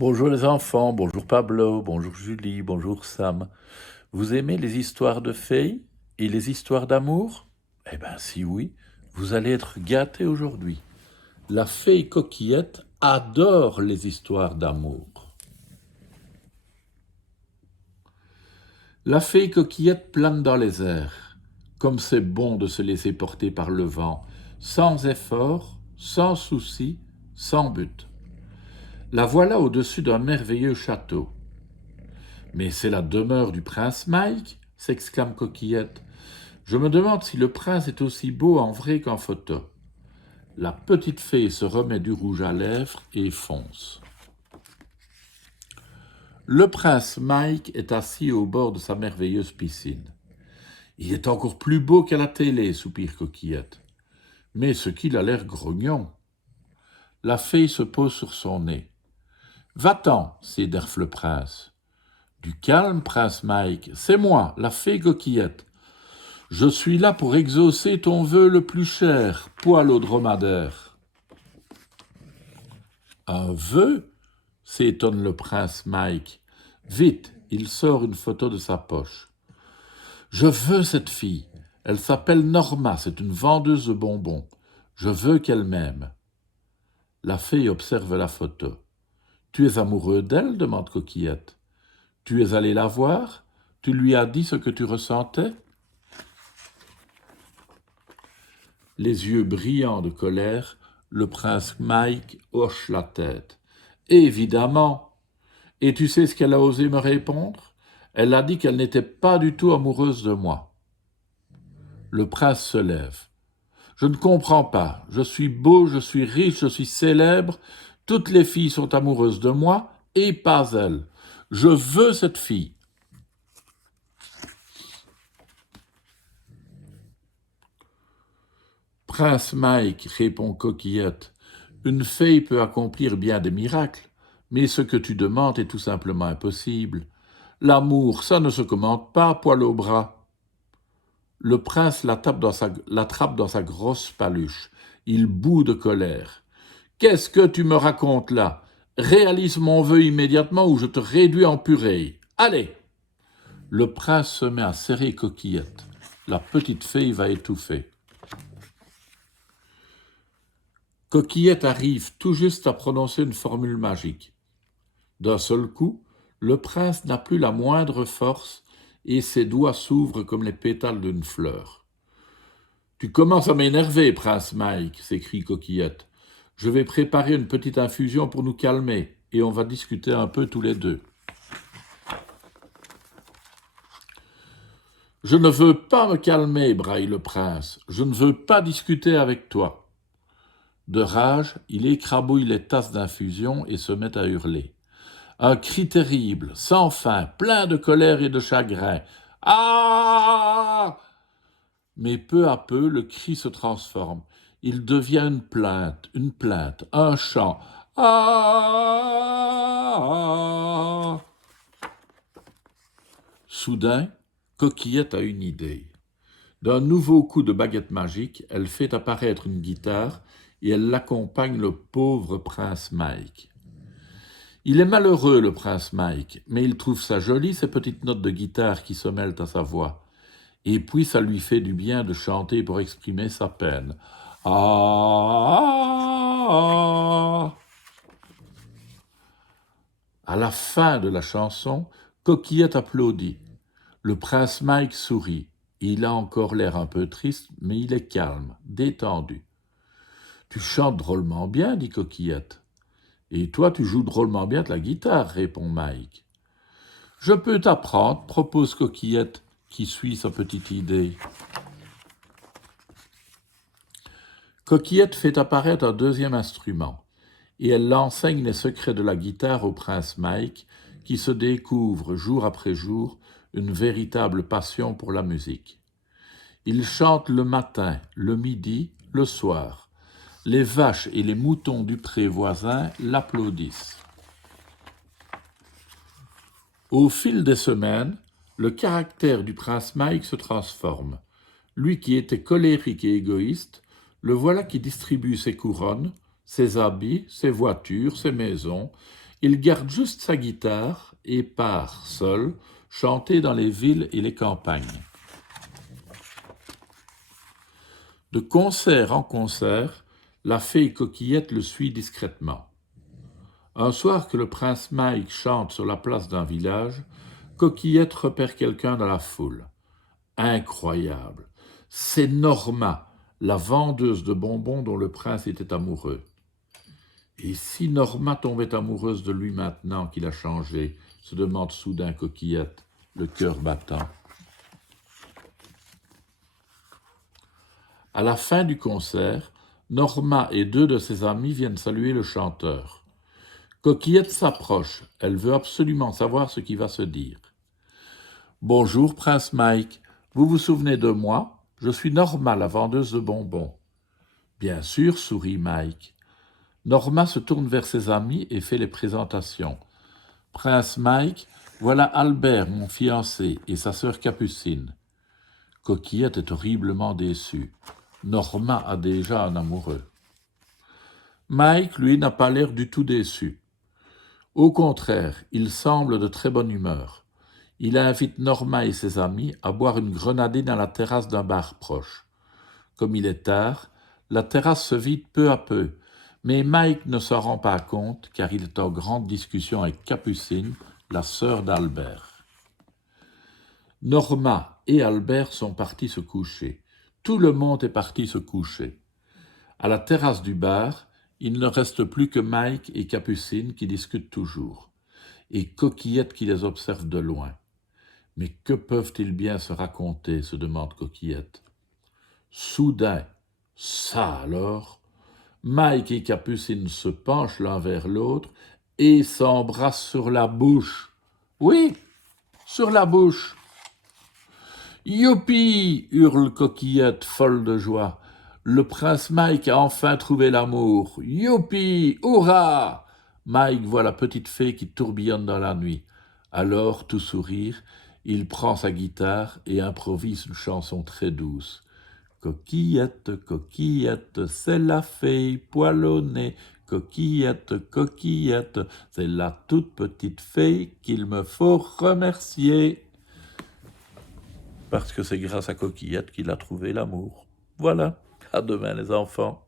Bonjour les enfants, bonjour Pablo, bonjour Julie, bonjour Sam. Vous aimez les histoires de fées et les histoires d'amour? Eh bien si oui, vous allez être gâtés aujourd'hui. La fée Coquillette adore les histoires d'amour. La fée Coquillette plane dans les airs. Comme c'est bon de se laisser porter par le vent, sans effort, sans souci, sans but. La voilà au-dessus d'un merveilleux château. Mais c'est la demeure du prince Mike, s'exclame Coquillette. Je me demande si le prince est aussi beau en vrai qu'en photo. La petite fée se remet du rouge à lèvres et fonce. Le prince Mike est assis au bord de sa merveilleuse piscine. Il est encore plus beau qu'à la télé, soupire Coquillette. Mais ce qu'il a l'air grognon. La fée se pose sur son nez. Va-t'en, s'énerve le prince. Du calme, prince Mike, c'est moi, la fée Coquillette. Je suis là pour exaucer ton vœu le plus cher, poil au dromadaire. Un vœu? S'étonne le prince Mike. Vite, il sort une photo de sa poche. Je veux cette fille. Elle s'appelle Norma, c'est une vendeuse de bonbons. Je veux qu'elle m'aime. La fée observe la photo. Tu es amoureux d'elle? Demande Coquillette. Tu es allé la voir? Tu lui as dit ce que tu ressentais? Les yeux brillants de colère, le prince Mike hoche la tête. Évidemment. Et tu sais ce qu'elle a osé me répondre? Elle a dit qu'elle n'était pas du tout amoureuse de moi. Le prince se lève. Je ne comprends pas. Je suis beau, je suis riche, je suis célèbre. Toutes les filles sont amoureuses de moi et pas elle. Je veux cette fille. Prince Mike, répond Coquillette, une fée peut accomplir bien des miracles, mais ce que tu demandes est tout simplement impossible. L'amour, ça ne se commande pas, poil au bras. Le prince l'attrape dans sa grosse paluche. Il bout de colère. Qu'est-ce que tu me racontes là? Réalise mon vœu immédiatement ou je te réduis en purée. Allez! Le prince se met à serrer Coquillette. La petite fée va étouffer. Coquillette arrive tout juste à prononcer une formule magique. D'un seul coup, le prince n'a plus la moindre force et ses doigts s'ouvrent comme les pétales d'une fleur. « Tu commences à m'énerver, prince Mike, s'écrie Coquillette. Je vais préparer une petite infusion pour nous calmer et on va discuter un peu tous les deux. Je ne veux pas me calmer, braille le prince. Je ne veux pas discuter avec toi. De rage, il écrabouille les tasses d'infusion et se met à hurler. Un cri terrible, sans fin, plein de colère et de chagrin. « Ah !» Mais peu à peu, le cri se transforme. Il devient une plainte, un chant. « Ah !» Soudain, Coquillette a une idée. D'un nouveau coup de baguette magique, elle fait apparaître une guitare et elle l'accompagne le pauvre prince Mike. Il est malheureux, le prince Mike, mais il trouve ça joli, ces petites notes de guitare qui se mêlent à sa voix. Et puis ça lui fait du bien de chanter pour exprimer sa peine. Ah. À la fin de la chanson, Coquillette applaudit. Le prince Mike sourit. Il a encore l'air un peu triste, mais il est calme, détendu. « Tu chantes drôlement bien, dit Coquillette. Et toi, tu joues drôlement bien de la guitare, répond Mike. Je peux t'apprendre, propose Coquillette, qui suit sa petite idée. Coquillette fait apparaître un deuxième instrument, et elle enseigne les secrets de la guitare au prince Mike, qui se découvre jour après jour une véritable passion pour la musique. Il chante le matin, le midi, le soir. Les vaches et les moutons du pré voisin l'applaudissent. Au fil des semaines, le caractère du prince Mike se transforme. Lui qui était colérique et égoïste, le voilà qui distribue ses couronnes, ses habits, ses voitures, ses maisons, Il garde juste sa guitare et part, seul, chanter dans les villes et les campagnes. De concert en concert, la fée Coquillette le suit discrètement. Un soir que le prince Mike chante sur la place d'un village, Coquillette repère quelqu'un dans la foule. Incroyable! C'est Norma, la vendeuse de bonbons dont le prince était amoureux. Et si Norma tombait amoureuse de lui maintenant qu'il a changé, se demande soudain Coquillette, le cœur battant. À la fin du concert, Norma et 2 de ses amis viennent saluer le chanteur. Coquillette s'approche, elle veut absolument savoir ce qui va se dire. « Bonjour, prince Mike, vous vous souvenez de moi? Je suis Norma, la vendeuse de bonbons. »« Bien sûr, sourit Mike. » Norma se tourne vers ses amis et fait les présentations. « Prince Mike, voilà Albert, mon fiancé, et sa sœur Capucine. » Coquillette est horriblement déçue. Norma a déjà un amoureux. Mike, lui, n'a pas l'air du tout déçu. Au contraire, il semble de très bonne humeur. Il invite Norma et ses amis à boire une grenadine à la terrasse d'un bar proche. Comme il est tard, la terrasse se vide peu à peu, mais Mike ne s'en rend pas compte car il est en grande discussion avec Capucine, la sœur d'Albert. Norma et Albert sont partis se coucher. Tout le monde est parti se coucher. À la terrasse du bar, il ne reste plus que Mike et Capucine qui discutent toujours, et Coquillette qui les observe de loin. Mais que peuvent-ils bien se raconter, se demande Coquillette. Soudain, ça alors, Mike et Capucine se penchent l'un vers l'autre et s'embrassent sur la bouche. Oui, sur la bouche. Youpi! Hurle Coquillette, folle de joie. Le prince Mike a enfin trouvé l'amour. Youpi! Hurrah! Mike voit la petite fée qui tourbillonne dans la nuit. Alors, tout sourire, il prend sa guitare et improvise une chanson très douce. Coquillette, coquillette, c'est la fée poil au nez. Coquillette, coquillette, c'est la toute petite fée qu'il me faut remercier. Parce que c'est grâce à Coquillette qu'il a trouvé l'amour. Voilà, à demain les enfants.